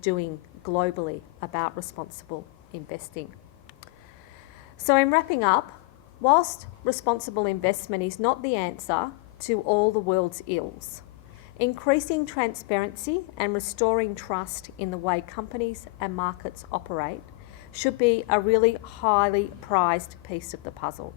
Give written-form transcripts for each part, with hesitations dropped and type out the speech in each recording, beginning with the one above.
doing globally about responsible investing. So in wrapping up, whilst responsible investment is not the answer to all the world's ills, increasing transparency and restoring trust in the way companies and markets operate should be a really highly prized piece of the puzzle.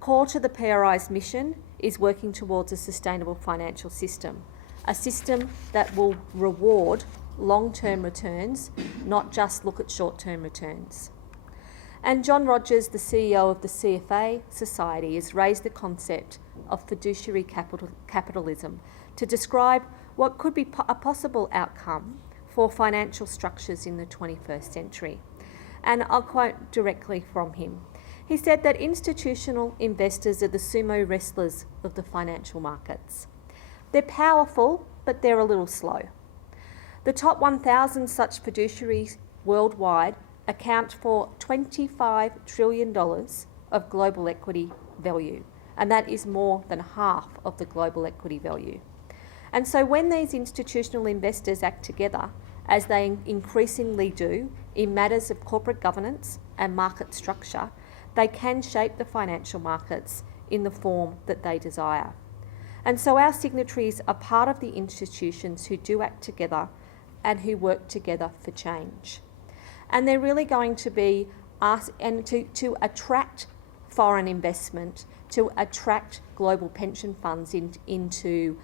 Core to the PRI's mission is working towards a sustainable financial system, a system that will reward long-term returns, not just look at short-term returns. And John Rogers, the CEO of the CFA Society, has raised the concept of fiduciary capitalism to describe what could be a possible outcome for financial structures in the 21st century. And I'll quote directly from him. He said that institutional investors are the sumo wrestlers of the financial markets. They're powerful, but they're a little slow. The top 1,000 such fiduciaries worldwide account for $25 trillion of global equity value, and that is more than half of the global equity value. And so when these institutional investors act together, as they increasingly do in matters of corporate governance and market structure, they can shape the financial markets in the form that they desire. And so our signatories are part of the institutions who do act together and who work together for change. And they're really going to be asked and to attract foreign investment, to attract global pension funds into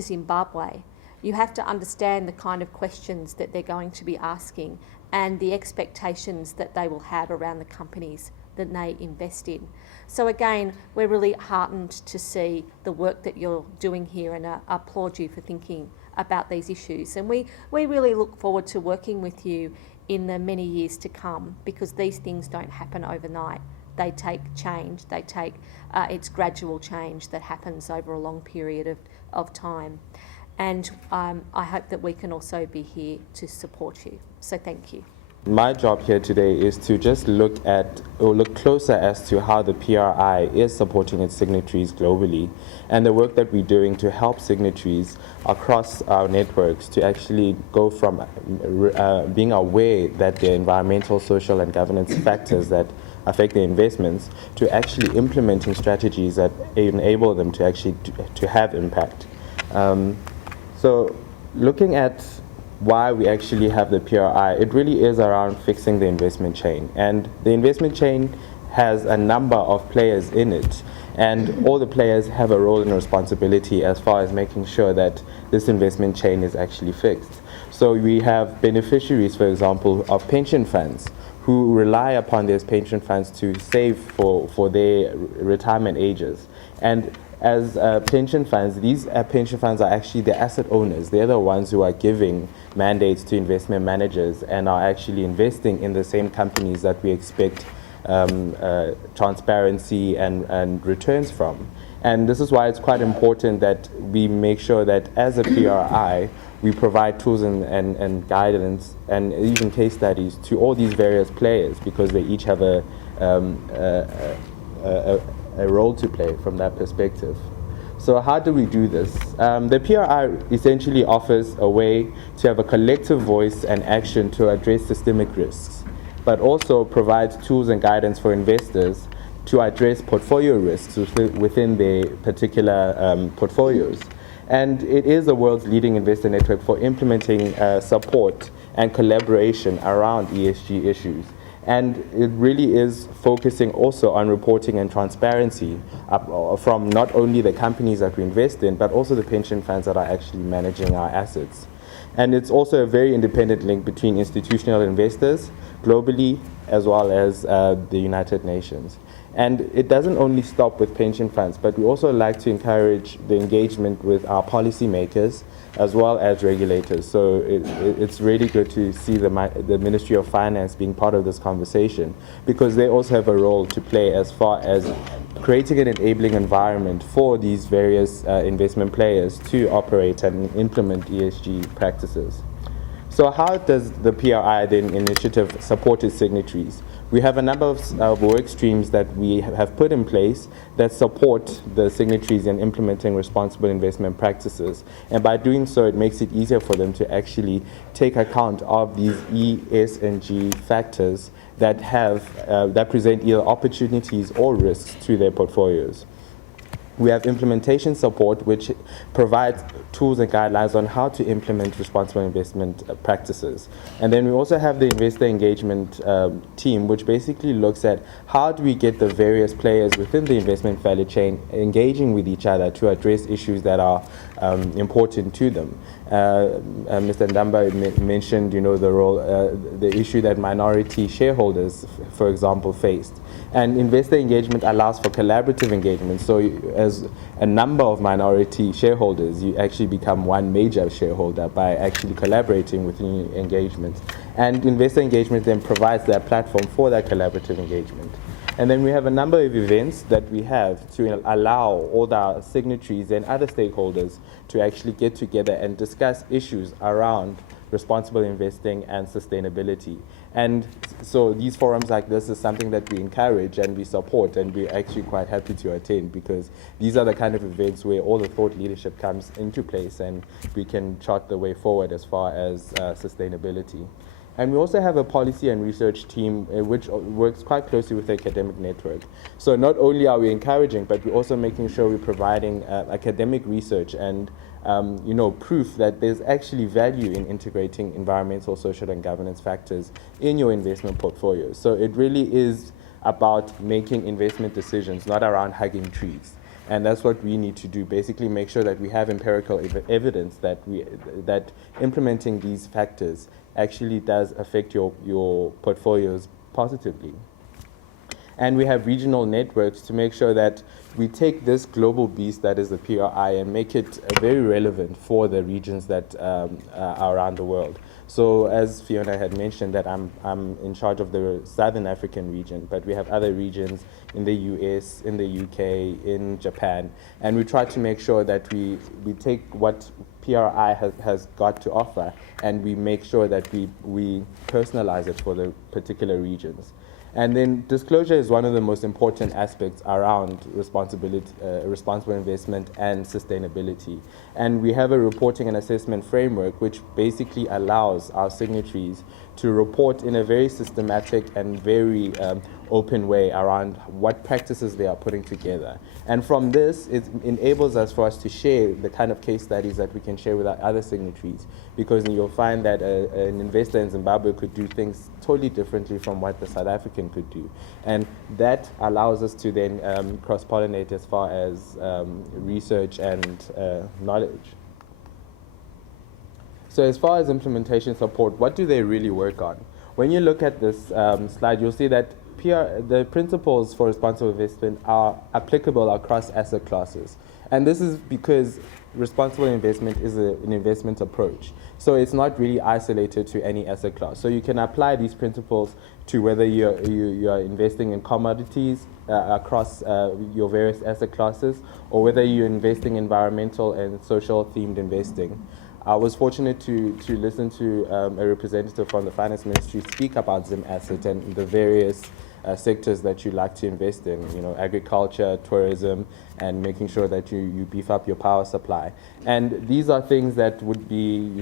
Zimbabwe. You have to understand the kind of questions that they're going to be asking and the expectations that they will have around the companies that they invest in. So again, we're really heartened to see the work that you're doing here, and applaud you for thinking about these issues. And we really look forward to working with you in the many years to come, because these things don't happen overnight. They take change, it's gradual change that happens over a long period of time. And I hope that we can also be here to support you. So thank you. My job here today is to just look closer as to how the PRI is supporting its signatories globally, and the work that we're doing to help signatories across our networks to actually go from being aware that the environmental, social and governance factors that affect their investments to actually implementing strategies that enable them to actually to have impact. So looking at why we actually have the PRI, it really is around fixing the investment chain. And the investment chain has a number of players in it, and all the players have a role and responsibility as far as making sure that this investment chain is actually fixed. So we have beneficiaries, for example, of pension funds who rely upon these pension funds to save for their retirement ages. And as pension funds, these pension funds are actually the asset owners. They're the ones who are giving mandates to investment managers and are actually investing in the same companies that we expect transparency and returns from. And this is why it's quite important that we make sure that as a PRI, we provide tools and guidance and even case studies to all these various players, because they each have a role to play from that perspective. So how do we do this? The PRI essentially offers a way to have a collective voice and action to address systemic risks, but also provides tools and guidance for investors to address portfolio risks within their particular portfolios. And it is the world's leading investor network for implementing support and collaboration around ESG issues. And it really is focusing also on reporting and transparency from not only the companies that we invest in, but also the pension funds that are actually managing our assets. And it's also a very independent link between institutional investors globally as well as the United Nations. And it doesn't only stop with pension funds, but we also like to encourage the engagement with our policymakers as well as regulators. So it's really good to see the Ministry of Finance being part of this conversation, because they also have a role to play as far as creating an enabling environment for these various investment players to operate and implement ESG practices. So how does the PRI then initiative support its signatories? we have a number of work streams that we have put in place that support the signatories in implementing responsible investment practices. And by doing so, it makes it easier for them to actually take account of these E, S, and G factors that that present either opportunities or risks to their portfolios. We have implementation support, which provides tools and guidelines on how to implement responsible investment practices. And then we also have the investor engagement team, which basically looks at how do we get the various players within the investment value chain engaging with each other to address issues that are important to them. Mr. Ndamba mentioned, the issue that minority shareholders, for example, faced. And investor engagement allows for collaborative engagement. So as a number of minority shareholders, you actually become one major shareholder by actually collaborating within your engagement. And investor engagement then provides that platform for that collaborative engagement. And then we have a number of events that we have to allow all our signatories and other stakeholders to actually get together and discuss issues around responsible investing and sustainability. And so these forums like this is something that we encourage and we support, and we're actually quite happy to attend, because these are the kind of events where all the thought leadership comes into place and we can chart the way forward as far as sustainability. And we also have a policy and research team which works quite closely with the academic network. So not only are we encouraging, but we're also making sure we're providing academic research and proof that there's actually value in integrating environmental, social, and governance factors in your investment portfolio. So it really is about making investment decisions, not around hugging trees. And that's what we need to do, basically make sure that we have empirical evidence that implementing these factors actually does affect your portfolios positively. And we have regional networks to make sure that we take this global beast that is the PRI and make it very relevant for the regions that are around the world. So as Fiona had mentioned, that I'm in charge of the Southern African region, but we have other regions in the US, in the UK, in Japan, and we try to make sure that we take what PRI has got to offer, and we make sure that we personalize it for the particular regions. And then disclosure is one of the most important aspects around responsible investment and sustainability. And we have a reporting and assessment framework which basically allows our signatories to report in a very systematic and very open way around what practices they are putting together. And from this, it enables us for us to share the kind of case studies that we can share with our other signatories, because you'll find that an investor in Zimbabwe could do things totally differently from what the South African could do. And that allows us to then cross-pollinate as far as research and knowledge. So as far as implementation support, what do they really work on? When you look at this slide, you'll see that the principles for responsible investment are applicable across asset classes. And this is because responsible investment is an investment approach. So it's not really isolated to any asset class. So you can apply these principles to whether you are investing in commodities across your various asset classes, or whether you're investing in environmental and social themed investing. I was fortunate to listen to a representative from the Finance Ministry speak about Zim Asset and the various sectors that you like to invest in, agriculture, tourism, and making sure that you beef up your power supply. And these are things that would be,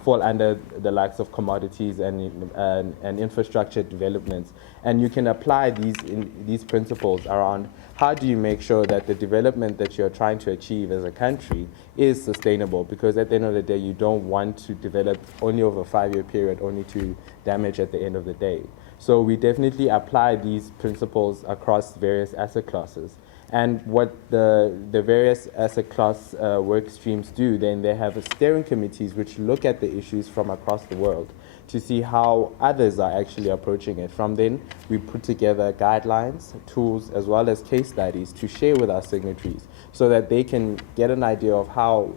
fall under the likes of commodities and infrastructure developments. And you can apply these principles around how do you make sure that the development that you're trying to achieve as a country is sustainable, because at the end of the day, you don't want to develop only over a 5-year period only to damage at the end of the day. So we definitely apply these principles across various asset classes. And what the various asset class work streams do, then they have steering committees which look at the issues from across the world to see how others are actually approaching it. From then, we put together guidelines, tools, as well as case studies to share with our signatories so that they can get an idea of how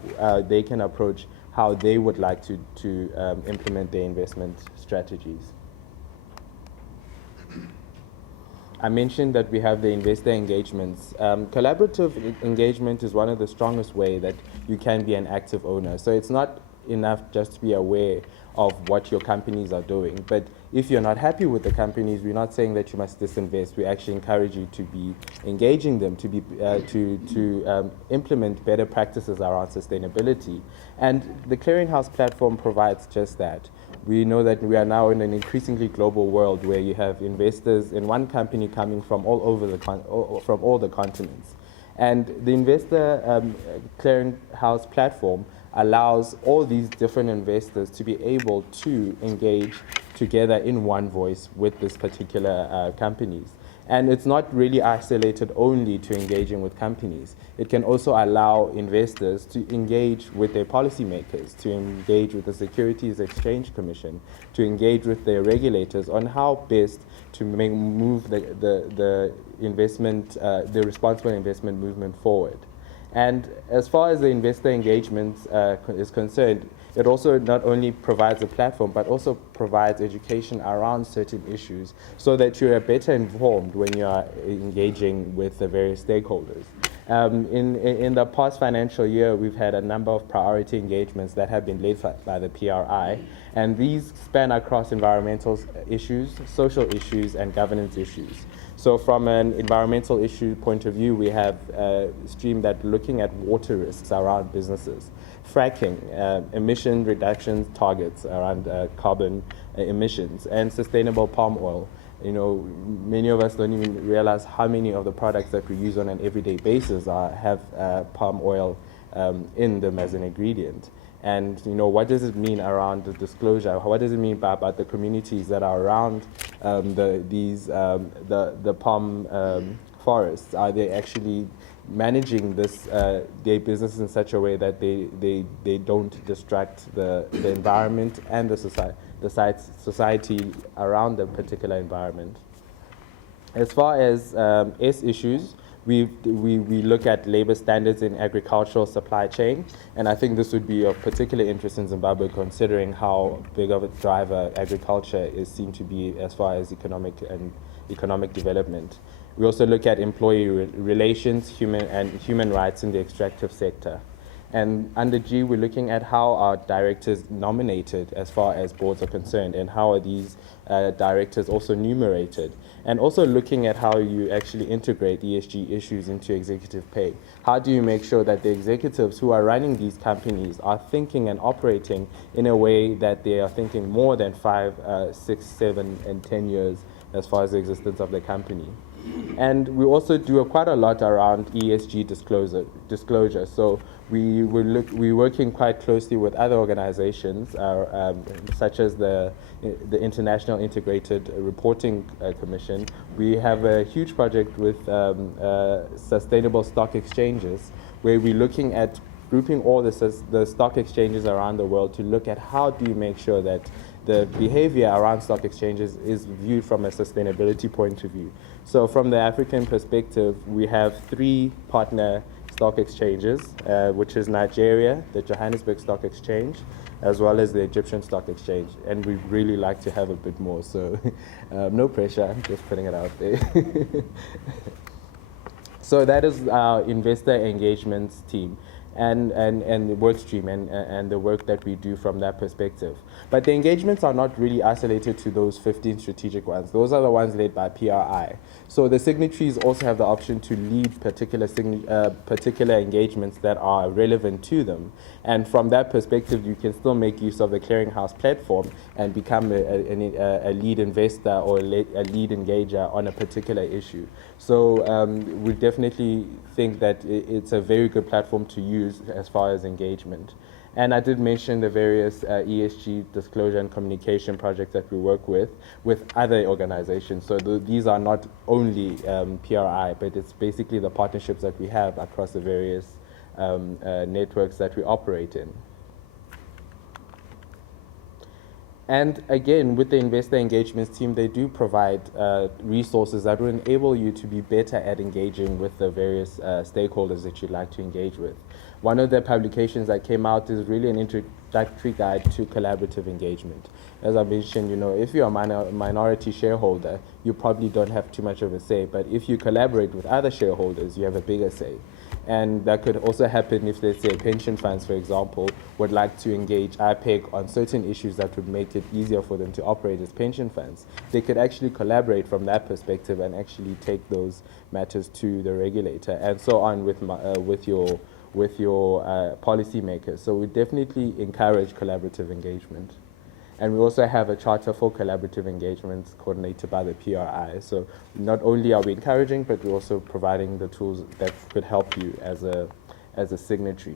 they can approach how they would like to implement their investment strategies. I mentioned that we have the investor engagements. Collaborative engagement is one of the strongest ways that you can be an active owner. So it's not enough just to be aware of what your companies are doing. But if you're not happy with the companies, we're not saying that you must disinvest. We actually encourage you to be engaging them, to be to implement better practices around sustainability. And the clearinghouse platform provides just that. We know that we are now in an increasingly global world where you have investors in one company coming from all over from all the continents. And the investor clearinghouse platform allows all these different investors to be able to engage together in one voice with this particular companies. And it's not really isolated only to engaging with companies. It can also allow investors to engage with their policymakers, to engage with the Securities Exchange Commission, to engage with their regulators on how best to move the investment, the responsible investment movement forward. And as far as the investor engagement is concerned, it also not only provides a platform, but also provides education around certain issues so that you are better informed when you are engaging with the various stakeholders. In the past financial year, we've had a number of priority engagements that have been led by the PRI, and these span across environmental issues, social issues, and governance issues. So from an environmental issue point of view, we have a stream that looking at water risks around businesses, fracking, emission reduction targets around carbon emissions, and sustainable palm oil. You know, many of us don't even realize how many of the products that we use on an everyday basis have palm oil in them as an ingredient. And you know, what does it mean around the disclosure? What does it mean about the communities that are around the palm forests? Are they actually managing their business in such a way that they don't distract the environment and the society around the particular environment? As far as S issues, we look at labor standards in agricultural supply chain, and I think this would be of particular interest in Zimbabwe, considering how big of a driver agriculture is seen to be as far as economic development. We also look at employee relations, human rights in the extractive sector. And under G, we're looking at how are directors nominated as far as boards are concerned, and how are these directors also numerated. And also looking at how you actually integrate ESG issues into executive pay. How do you make sure that the executives who are running these companies are thinking and operating in a way that they are thinking more than 5, 6, 7, and 10 years as far as the existence of the company? And we also do quite a lot around ESG disclosure. So we're working quite closely with other organizations, such as the International Integrated Reporting Commission. We have a huge project with sustainable stock exchanges, where we're looking at grouping all the stock exchanges around the world to look at how do you make sure that the behavior around stock exchanges is viewed from a sustainability point of view. So from the African perspective, we have 3 partner stock exchanges, which is Nigeria, the Johannesburg Stock Exchange, as well as the Egyptian Stock Exchange. And we'd really like to have a bit more, so no pressure, I'm just putting it out there. So that is our investor engagements team. And the work stream and the work that we do from that perspective. But the engagements are not really isolated to those 15 strategic ones. Those are the ones led by PRI. So the signatories also have the option to lead particular engagements that are relevant to them. And from that perspective, you can still make use of the clearinghouse platform and become a lead investor or a lead engager on a particular issue. So we definitely think that it's a very good platform to use as far as engagement. And I did mention the various ESG disclosure and communication projects that we work with other organizations. So these are not only PRI, but it's basically the partnerships that we have across the various networks that we operate in. And again, with the investor engagements team, they do provide resources that will enable you to be better at engaging with the various stakeholders that you'd like to engage with. One of the publications that came out is really an introductory guide to collaborative engagement. As I mentioned, you know, if you're a minority shareholder, you probably don't have too much of a say, but if you collaborate with other shareholders, you have a bigger say. And that could also happen if, let's say, pension funds, for example, would like to engage IPEC on certain issues that would make it easier for them to operate as pension funds. They could actually collaborate from that perspective and actually take those matters to the regulator, and so on with your policymakers. So we definitely encourage collaborative engagement. And we also have a charter for collaborative engagement coordinated by the PRI. So not only are we encouraging, but we're also providing the tools that could help you as a signatory.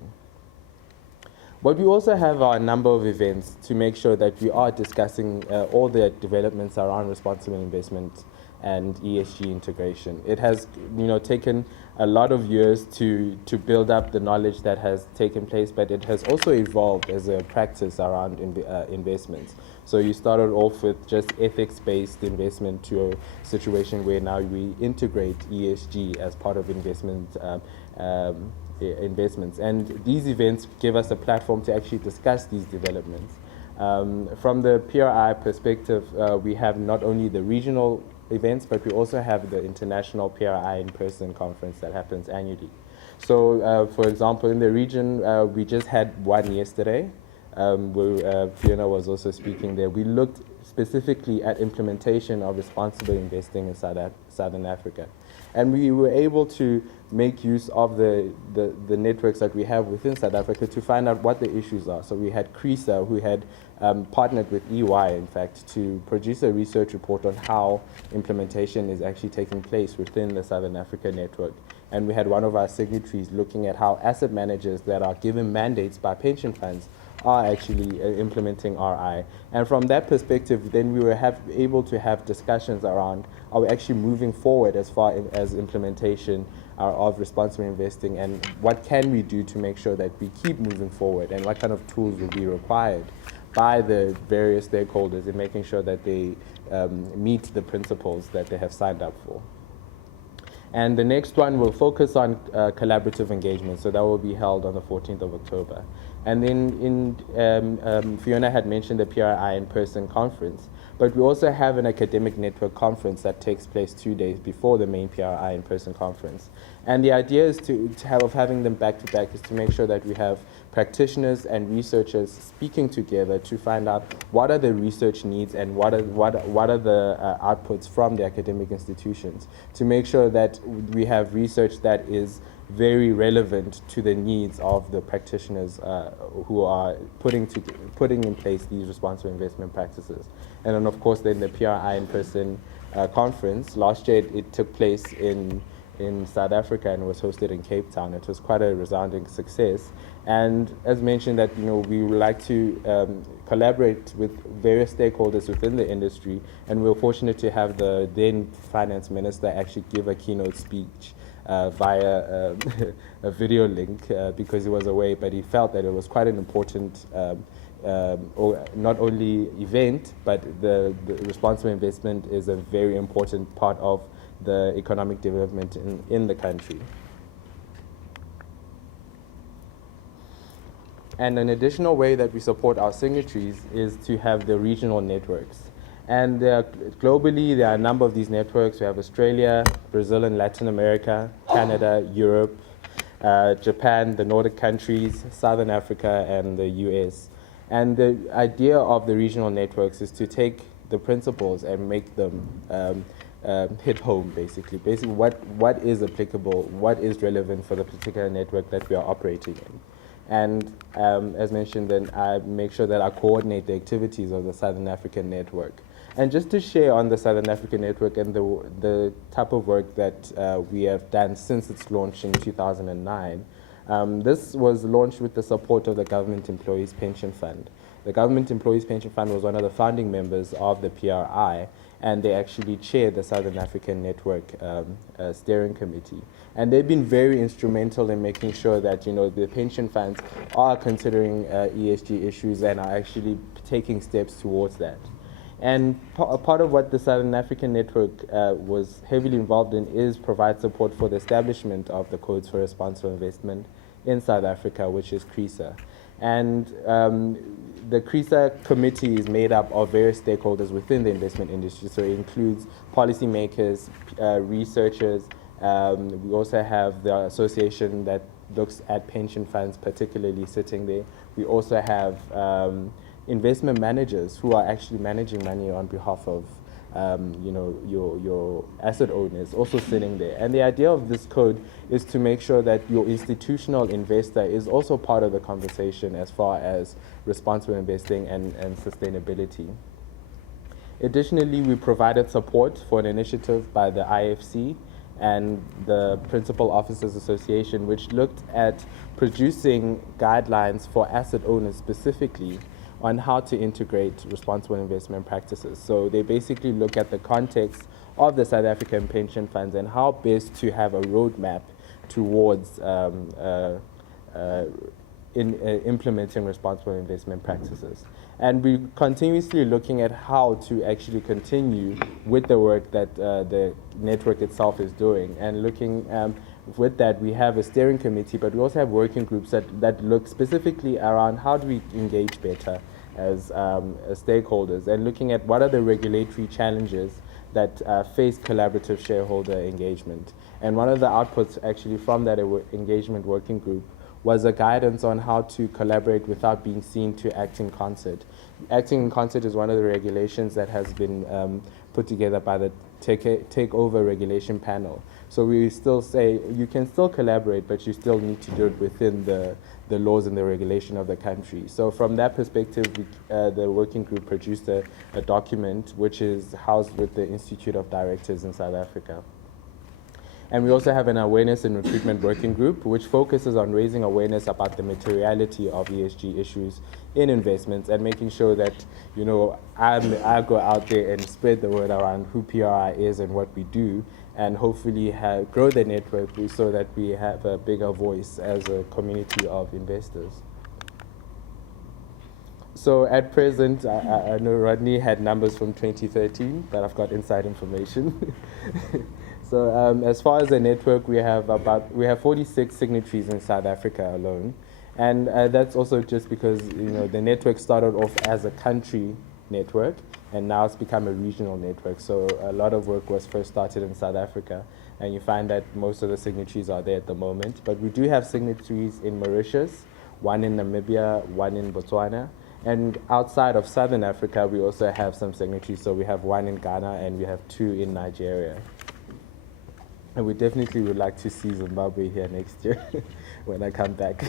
But we also have a number of events to make sure that we are discussing all the developments around responsible investment and ESG integration. It has, taken a lot of years to build up the knowledge that has taken place, but it has also evolved as a practice around investments. So you started off with just ethics-based investment to a situation where now we integrate ESG as part of investments. And these events give us a platform to actually discuss these developments. From the PRI perspective, we have not only the regional events, but we also have the international PRI in-person conference that happens annually. So, for example, in the region, we just had one yesterday, where Fiona was also speaking there. We looked specifically at implementation of responsible investing in Southern Africa. And we were able to make use of the networks that we have within South Africa to find out what the issues are. So we had CRISA, who had partnered with EY, in fact, to produce a research report on how implementation is actually taking place within the Southern Africa network. And we had one of our signatories looking at how asset managers that are given mandates by pension funds are actually implementing RI. And from that perspective, then we were able to have discussions around, are we actually moving forward as far as implementation of responsible investing, and what can we do to make sure that we keep moving forward, and what kind of tools will be required by the various stakeholders in making sure that they meet the principles that they have signed up for. And the next one will focus on collaborative engagement, so that will be held on the 14th of October. And then Fiona had mentioned the PRI in-person conference, but we also have an academic network conference that takes place 2 days before the main PRI in-person conference. And the idea is having them back to back is to make sure that we have practitioners and researchers speaking together to find out what are the research needs and what are the outputs from the academic institutions, to make sure that we have research that is very relevant to the needs of the practitioners who are putting in place these responsible investment practices. And then, of course, then the PRI in-person conference. Last year, it took place in South Africa and was hosted in Cape Town. It was quite a resounding success. And as mentioned, that we would like to collaborate with various stakeholders within the industry, and we were fortunate to have the then finance minister actually give a keynote speech via a video link because he was away, but he felt that it was quite an important not only event, but the responsible investment is a very important part of the economic development in the country. And an additional way that we support our signatories is to have the regional networks. And globally, there are a number of these networks. We have Australia, Brazil and Latin America, Canada, Europe, Japan, the Nordic countries, Southern Africa, and the US. And the idea of the regional networks is to take the principles and make them hit home, basically. Basically, what is applicable, what is relevant for the particular network that we are operating in. And as mentioned, then I make sure that I coordinate the activities of the Southern African network. And just to share on the Southern African network and the type of work that we have done since its launch in 2009, this was launched with the support of the Government Employees Pension Fund. The Government Employees Pension Fund was one of the founding members of the PRI, and they actually chair the Southern African Network Steering Committee. And they've been very instrumental in making sure that the pension funds are considering ESG issues and are actually taking steps towards that. And part of what the Southern African Network was heavily involved in is provide support for the establishment of the Codes for Responsible Investment in South Africa, which is CRISA. And the CRISA committee is made up of various stakeholders within the investment industry. So it includes policymakers, researchers, We also have the association that looks at pension funds, particularly sitting there. We also have investment managers who are actually managing money on behalf of your asset owners also sitting there. And the idea of this code is to make sure that your institutional investor is also part of the conversation as far as responsible investing and sustainability. Additionally, we provided support for an initiative by the IFC and the Principal Officers Association, which looked at producing guidelines for asset owners specifically on how to integrate responsible investment practices. So they basically look at the context of the South African pension funds and how best to have a roadmap towards implementing responsible investment practices. And we're continuously looking at how to actually continue with the work that the network itself is doing. And looking with that, we have a steering committee, but we also have working groups that look specifically around how do we engage better as stakeholders, and looking at what are the regulatory challenges that face collaborative shareholder engagement. And one of the outputs actually from that engagement working group was a guidance on how to collaborate without being seen to act in concert. Acting in concert is one of the regulations that has been put together by the takeover regulation panel. So we still say you can still collaborate, but you still need to do it within the laws and the regulation of the country. So from that perspective, the working group produced a document which is housed with the Institute of Directors in South Africa. And we also have an awareness and recruitment working group, which focuses on raising awareness about the materiality of ESG issues in investments and making sure that, I go out there and spread the word around who PRI is and what we do, and hopefully grow the network so that we have a bigger voice as a community of investors. So at present, I know Rodney had numbers from 2013, but I've got inside information. So as far as the network, we have 46 signatories in South Africa alone, and that's also just because the network started off as a country network, and now it's become a regional network. So a lot of work was first started in South Africa, and you find that most of the signatories are there at the moment. But we do have signatories in Mauritius, one in Namibia, one in Botswana, and outside of Southern Africa, we also have some signatories. So we have one in Ghana, and we have 2 in Nigeria. And we definitely would like to see Zimbabwe here next year when I come back.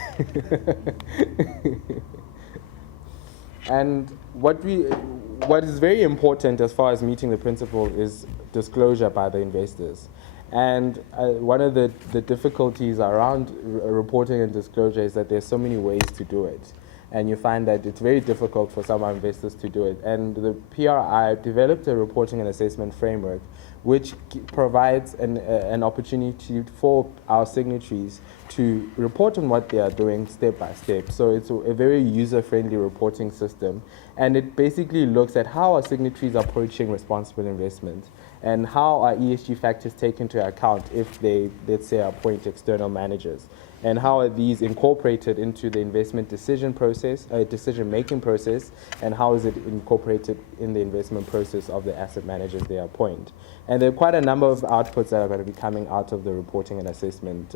And what is very important as far as meeting the principle is disclosure by the investors. And one of the difficulties around reporting and disclosure is that there's so many ways to do it. And you find that it's very difficult for some investors to do it. And the PRI developed a reporting and assessment framework which provides an opportunity for our signatories to report on what they are doing step by step. So it's a very user-friendly reporting system, and it basically looks at how our signatories are approaching responsible investment and how are ESG factors taken into account if they, let's say, appoint external managers, and how are these incorporated into the investment decision-making process, and how is it incorporated in the investment process of the asset managers they appoint. And there are quite a number of outputs that are going to be coming out of the reporting and assessment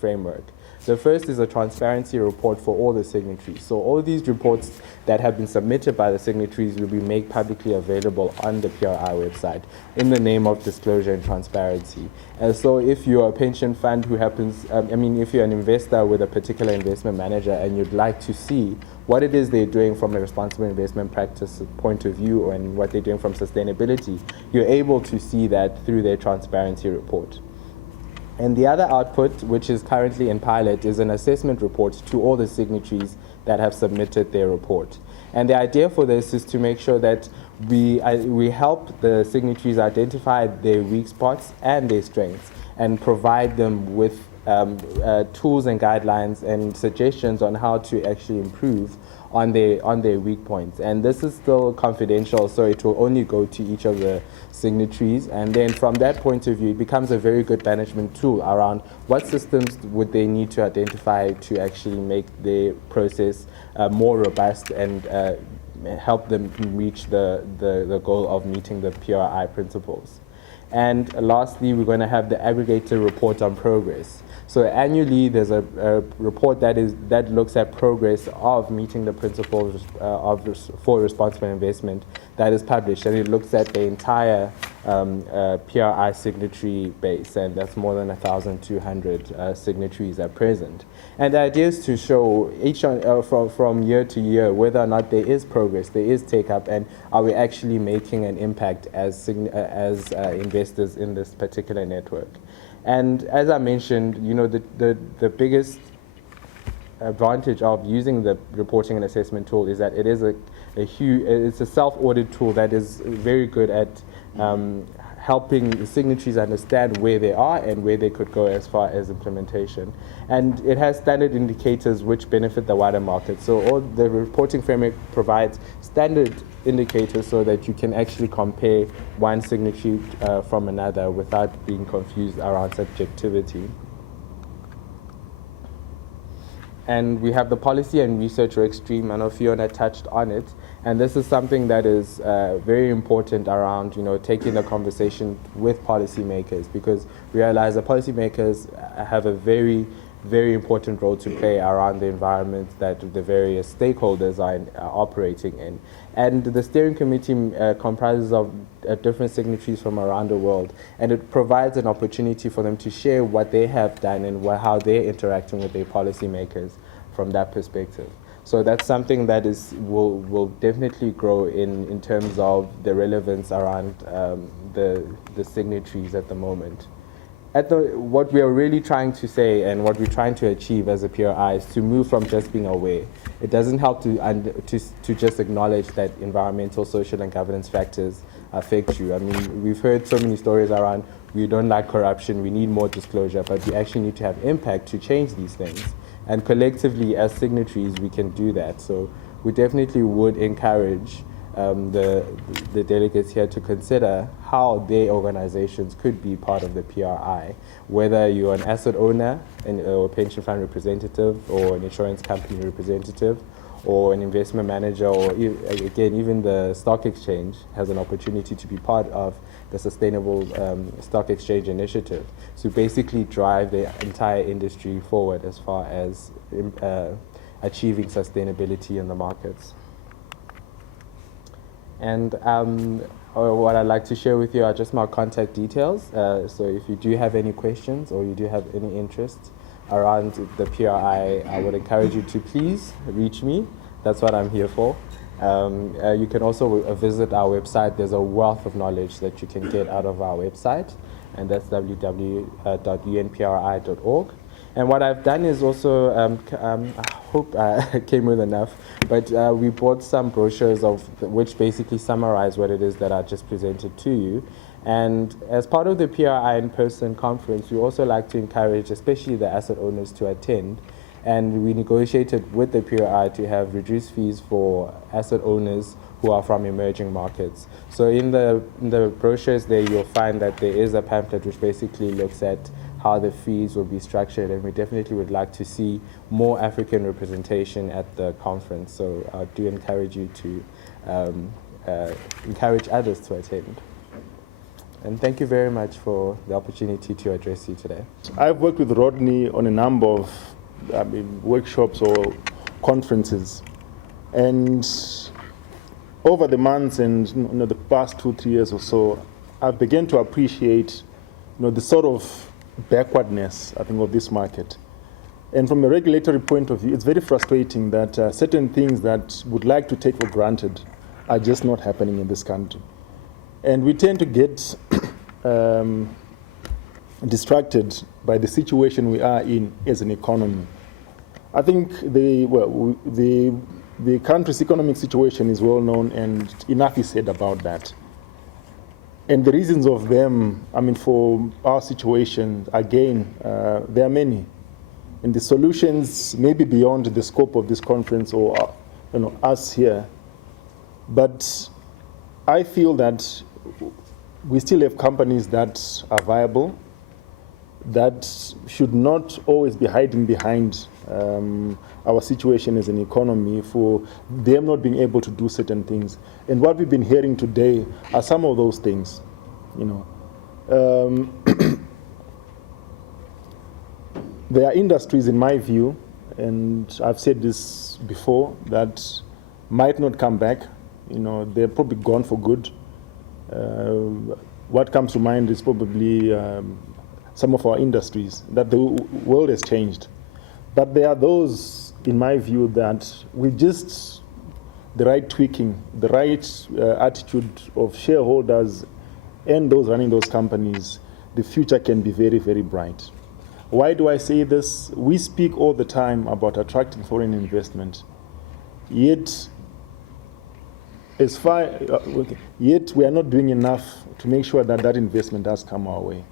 framework. The first is a transparency report for all the signatories. So all these reports that have been submitted by the signatories will be made publicly available on the PRI website in the name of disclosure and transparency. And so if you're a pension fund who happens, if you're an investor with a particular investment manager and you'd like to see what it is they're doing from a responsible investment practice point of view and what they're doing from sustainability, you're able to see that through their transparency report. And the other output, which is currently in pilot, is an assessment report to all the signatories that have submitted their report. And the idea for this is to make sure that we help the signatories identify their weak spots and their strengths and provide them with tools and guidelines and suggestions on how to actually improve on their weak points. And this is still confidential, so it will only go to each of the signatories. And then from that point of view, it becomes a very good management tool around what systems would they need to identify to actually make their process more robust and help them reach the goal of meeting the PRI principles. And lastly, we're going to have the aggregated report on progress. So annually, there's a report that looks at progress of meeting the principles for responsible investment that is published, and it looks at the entire PRI signatory base, and that's more than 1,200 signatories at present. And the idea is to show from year to year whether or not there is progress, there is take-up, and are we actually making an impact as investors in this particular network. And as I mentioned, you know, the biggest advantage of using the reporting and assessment tool is that it is it's a self-audit tool that is very good at helping the signatories understand where they are and where they could go as far as implementation. And it has standard indicators which benefit the wider market. So all the reporting framework provides standard indicators so that you can actually compare one signatory from another without being confused around subjectivity. And we have the policy and research work stream. I know Fiona touched on it. And this is something that is very important around, you know, taking the conversation with policymakers, because we realize that policymakers have a very, very important role to play around the environment that the various stakeholders are operating in. And the steering committee comprises of different signatories from around the world, and it provides an opportunity for them to share what they have done and how they're interacting with their policymakers from that perspective. So that's something that will definitely grow in terms of the relevance around the signatories at the moment. What we are really trying to say and what we're trying to achieve as a PRI is to move from just being aware. It doesn't help to just acknowledge that environmental, social, and governance factors affect you. I mean, we've heard so many stories around we don't like corruption, we need more disclosure, but we actually need to have impact to change these things. And collectively, as signatories, we can do that. So we definitely would encourage the delegates here to consider how their organizations could be part of the PRI, whether you're an asset owner, or pension fund representative, or an insurance company representative, or an investment manager, or again, even the stock exchange has an opportunity to be part of the Sustainable Stock Exchange Initiative. So basically drive the entire industry forward as far as achieving sustainability in the markets. And what I'd like to share with you are just my contact details. So if you do have any questions or you do have any interest around the PRI, I would encourage you to please reach me. That's what I'm here for. You can also visit our website. There's a wealth of knowledge that you can get out of our website, and that's www.unpri.org. And what I've done is also, I hope I came with enough, but we bought some brochures which basically summarize what it is that I just presented to you. And as part of the PRI in-person conference, we also like to encourage, especially the asset owners, to attend. And we negotiated with the PRI to have reduced fees for asset owners who are from emerging markets. So in the brochures there, you'll find that there is a pamphlet which basically looks at how the fees will be structured, and we definitely would like to see more African representation at the conference. So I do encourage you to encourage others to attend. And thank you very much for the opportunity to address you today. I've worked with Rodney on a number of workshops or conferences, and over the months and the past 2-3 years or so, I've begun to appreciate the sort of backwardness, I think, of this market. And from a regulatory point of view, it's very frustrating that certain things that would like to take for granted are just not happening in this country. And we tend to get distracted by the situation we are in as an economy. I think the country's economic situation is well known, and enough is said about that. And the reasons of them, for our situation, again, there are many. And the solutions may be beyond the scope of this conference or us here. But I feel that we still have companies that are viable, that should not always be hiding behind our situation as an economy for them not being able to do certain things. And what we've been hearing today are some of those things. Um, there are industries, in my view, and I've said this before, that might not come back. They're probably gone for good. What comes to mind is probably some of our industries, that the world has changed. But there are those, in my view, that with just the right tweaking, the right attitude of shareholders and those running those companies, the future can be very, very bright. Why do I say this? We speak all the time about attracting foreign investment, yet yet we are not doing enough to make sure that that investment does come our way.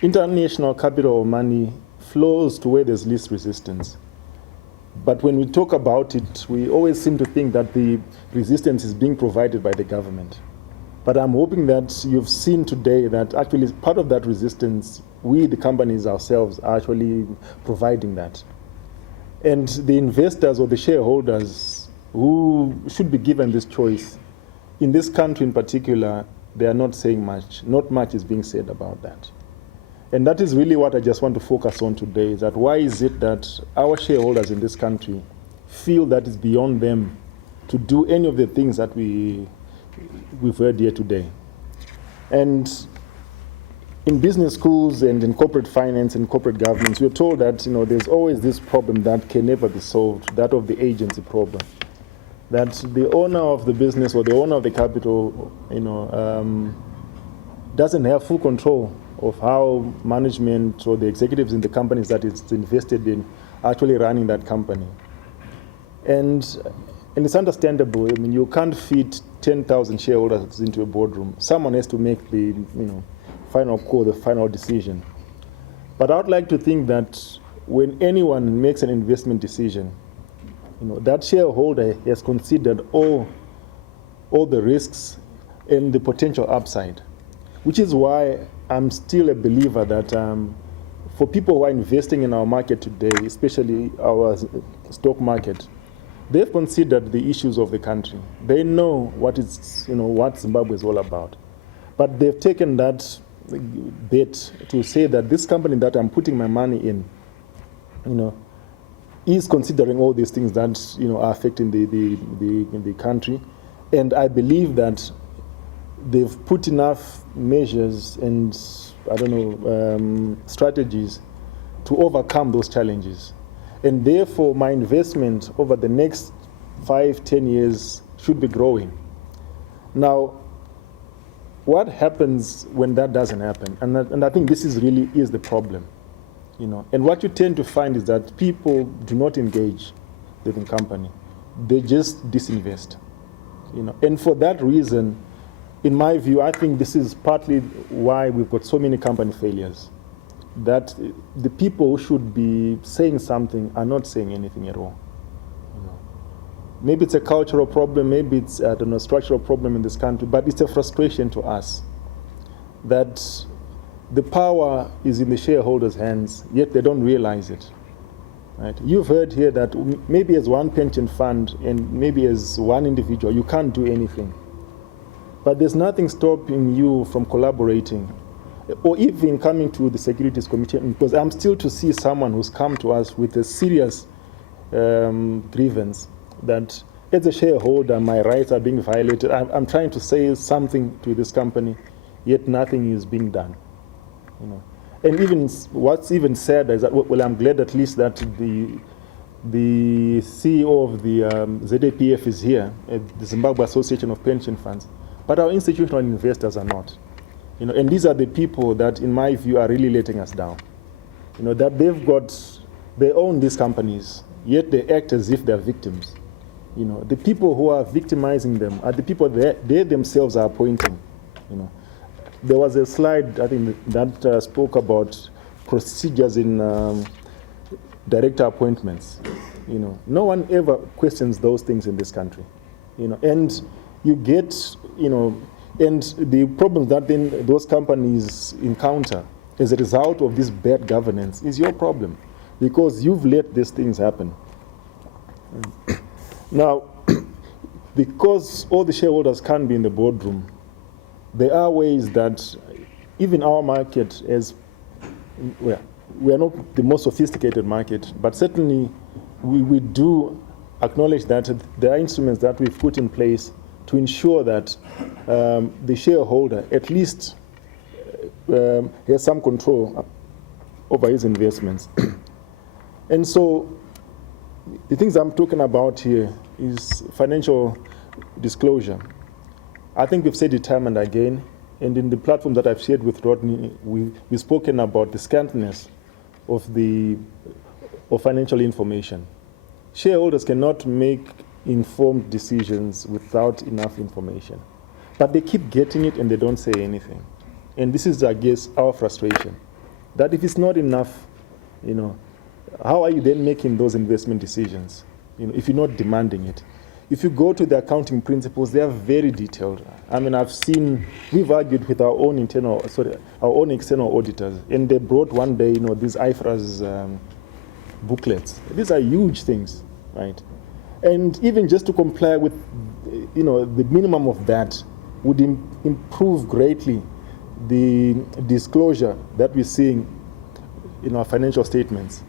International capital or money flows to where there's least resistance. But when we talk about it, we always seem to think that the resistance is being provided by the government. But I'm hoping that you've seen today that actually part of that resistance, we, the companies ourselves, are actually providing that. And the investors or the shareholders who should be given this choice, in this country in particular, they are not saying much. Not much is being said about that. And that is really what I just want to focus on today, is that why is it that our shareholders in this country feel that it's beyond them to do any of the things that we've heard here today. And in business schools and in corporate finance and corporate governance, we're told that there's always this problem that can never be solved, that of the agency problem. That the owner of the business or the owner of the capital doesn't have full control of how management or the executives in the companies that it's invested in are actually running that company. And it's understandable. I mean, you can't fit 10,000 shareholders into a boardroom. Someone has to make the final call, the final decision. But I would like to think that when anyone makes an investment decision, that shareholder has considered all the risks and the potential upside, which is why I'm still a believer that for people who are investing in our market today, especially our stock market, they've considered the issues of the country. They know what Zimbabwe is all about. But they've taken that bet to say that this company that I'm putting my money in, is considering all these things that are affecting the country. And I believe that they've put enough measures and strategies to overcome those challenges. And therefore, my investment over the next 5-10 years should be growing. Now, what happens when that doesn't happen? And I think this is the problem. And what you tend to find is that people do not engage with the company. They just disinvest. And for that reason, in my view, I think this is partly why we've got so many company failures. That the people who should be saying something are not saying anything at all. Maybe it's a cultural problem, maybe it's a structural problem in this country, but it's a frustration to us that the power is in the shareholders' hands, yet they don't realize it. Right? You've heard here that maybe as one pension fund and maybe as one individual, you can't do anything. But there's nothing stopping you from collaborating or even coming to the Securities Commission, because I'm still to see someone who's come to us with a serious grievance that as a shareholder, my rights are being violated. I'm trying to say something to this company, yet nothing is being done. And even what's even sadder is that, well, I'm glad at least that the CEO of the ZAPF is here, the Zimbabwe Association of Pension Funds, but our institutional investors are not. And these are the people that, in my view, are really letting us down. That they own these companies, yet they act as if they're victims. The people who are victimizing them are the people they themselves are appointing. There was a slide, I think, that spoke about procedures in director appointments. No one ever questions those things in this country. And you get, and the problems that then those companies encounter as a result of this bad governance is your problem, because you've let these things happen. Now, because all the shareholders can't be in the boardroom, there are ways that even our market, as well, we are not the most sophisticated market, but certainly we do acknowledge that there are instruments that we've put in place to ensure that the shareholder at least has some control over his investments. And so the things I'm talking about here is financial disclosure. I think we've said it time and again, and in the platform that I've shared with Rodney, we've spoken about the scantiness of financial information. Shareholders cannot make informed decisions without enough information. But they keep getting it and they don't say anything. And this is, I guess, our frustration. That if it's not enough, how are you then making those investment decisions? If you're not demanding it. If you go to the accounting principles, they are very detailed. I mean, we've argued with our own external auditors, and they brought one day, these IFRS booklets. These are huge things, right? And even just to comply with, the minimum of that would improve greatly the disclosure that we're seeing in our financial statements.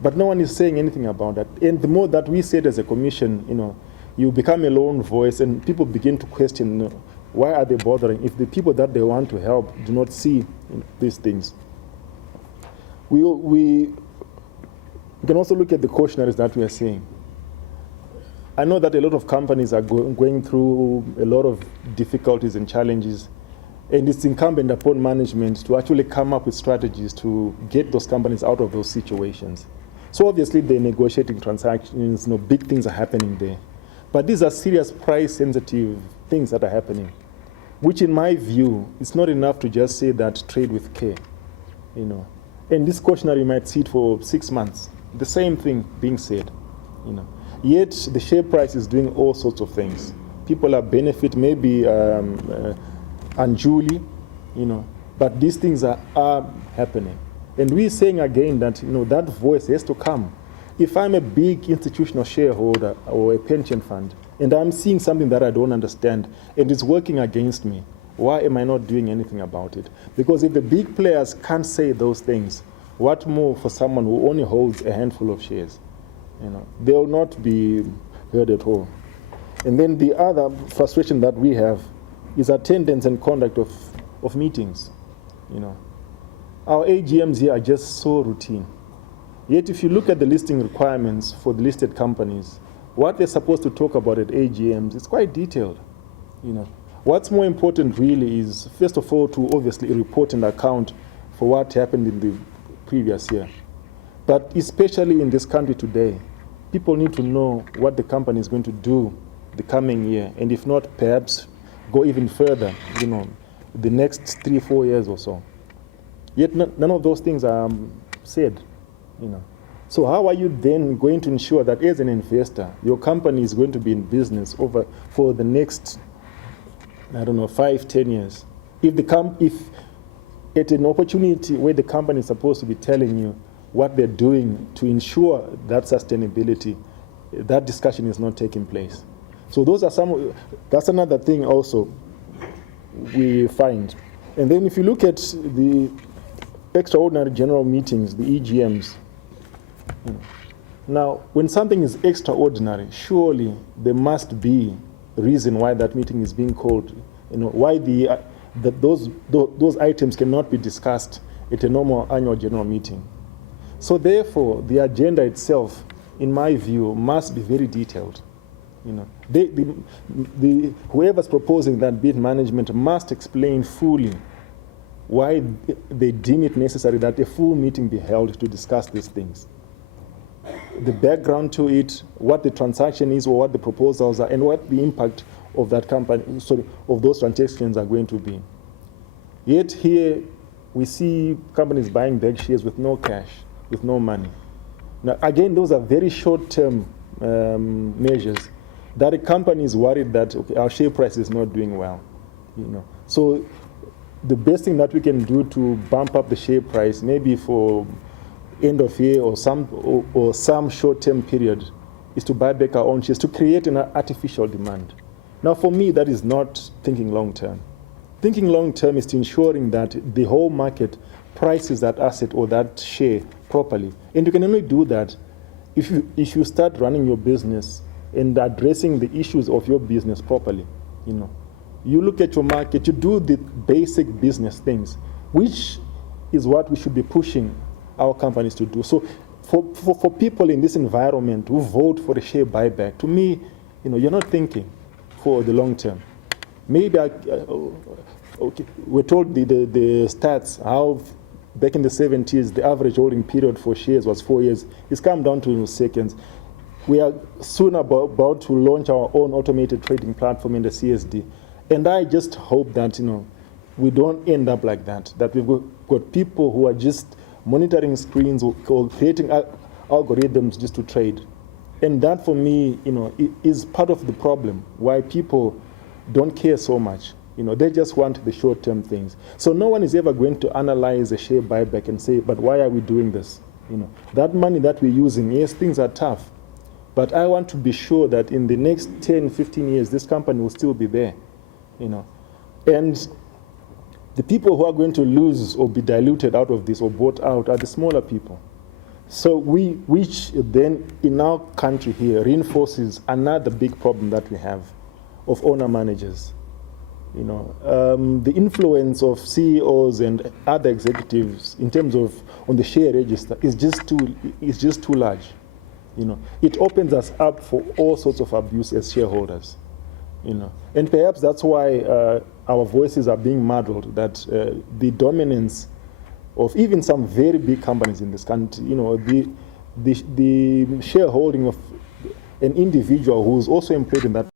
But no one is saying anything about that. And the more that we said as a commission, you become a lone voice, and people begin to question, why are they bothering if the people that they want to help do not see these things? We can also look at the cautionaries that we are seeing. I know that a lot of companies are going through a lot of difficulties and challenges, and it's incumbent upon management to actually come up with strategies to get those companies out of those situations. So obviously they're negotiating transactions, big things are happening there. But these are serious price-sensitive things that are happening, which in my view, it's not enough to just say that trade with care. And this cautionary might sit for 6 months, the same thing being said. Yet the share price is doing all sorts of things. People are benefit maybe unduly, but these things are happening. And we're saying again that that voice has to come. If I'm a big institutional shareholder or a pension fund, and I'm seeing something that I don't understand, and it's working against me, why am I not doing anything about it? Because if the big players can't say those things, what more for someone who only holds a handful of shares? They will not be heard at all. And then the other frustration that we have is attendance and conduct of meetings. Our AGMs here are just so routine. Yet if you look at the listing requirements for the listed companies, what they're supposed to talk about at AGMs, it's quite detailed. What's more important really is, first of all, to obviously report and account for what happened in the previous year. But especially in this country today, people need to know what the company is going to do the coming year, and if not, perhaps go even further, the next 3-4 years or so. Yet none of those things are said, So how are you then going to ensure that as an investor, your company is going to be in business for the next, 5-10 years? If at an opportunity where the company is supposed to be telling you what they're doing to ensure that sustainability, that discussion is not taking place. So that's another thing also we find. And then if you look at the extraordinary general meetings, the EGMs, now when something is extraordinary, surely there must be a reason why that meeting is being called, why those items cannot be discussed at a normal annual general meeting. So therefore, the agenda itself, in my view, must be very detailed. Whoever's proposing that bid management must explain fully why they deem it necessary that a full meeting be held to discuss these things. The background to it, what the transaction is or what the proposals are, and what the impact of that company, of those transactions are going to be. Yet here, we see companies buying back shares with no cash, with no money. Now, again, those are very short-term measures that a company is worried that our share price is not doing well. So the best thing that we can do to bump up the share price, maybe for end of year or some short-term period, is to buy back our own shares, to create an artificial demand. Now, for me, that is not thinking long-term. Thinking long term is to ensuring that the whole market prices that asset or that share properly. And you can only do that if you start running your business and addressing the issues of your business properly. You know, you look at your market, you do the basic business things, which is what we should be pushing our companies to do. So for people in this environment who vote for a share buyback, to me, you know, you're not thinking for the long term. Maybe okay, we're told the stats, how back in the 70s, the average holding period for shares was 4 years. It's come down to seconds. We are soon about to launch our own automated trading platform in the CSD. And I just hope that, you know, we don't end up like that, that we've got people who are just monitoring screens or creating algorithms just to trade. And that, for me, you know, is part of the problem, why people don't care so much. You know, they just want the short-term things. So no one is ever going to analyze a share buyback and say, but why are we doing this? You know, that money that we're using, yes, things are tough. But I want to be sure that in the next 10, 15 years, this company will still be there. You know, and the people who are going to lose or be diluted out of this or bought out are the smaller people. So which then in our country here reinforces another big problem that we have of owner-managers. You know, the influence of CEOs and other executives in terms of on the share register is just too large. You know, it opens us up for all sorts of abuse as shareholders. You know, and perhaps that's why our voices are being muddled. That the dominance of even some very big companies in this country, you know, the shareholding of an individual who's also employed in that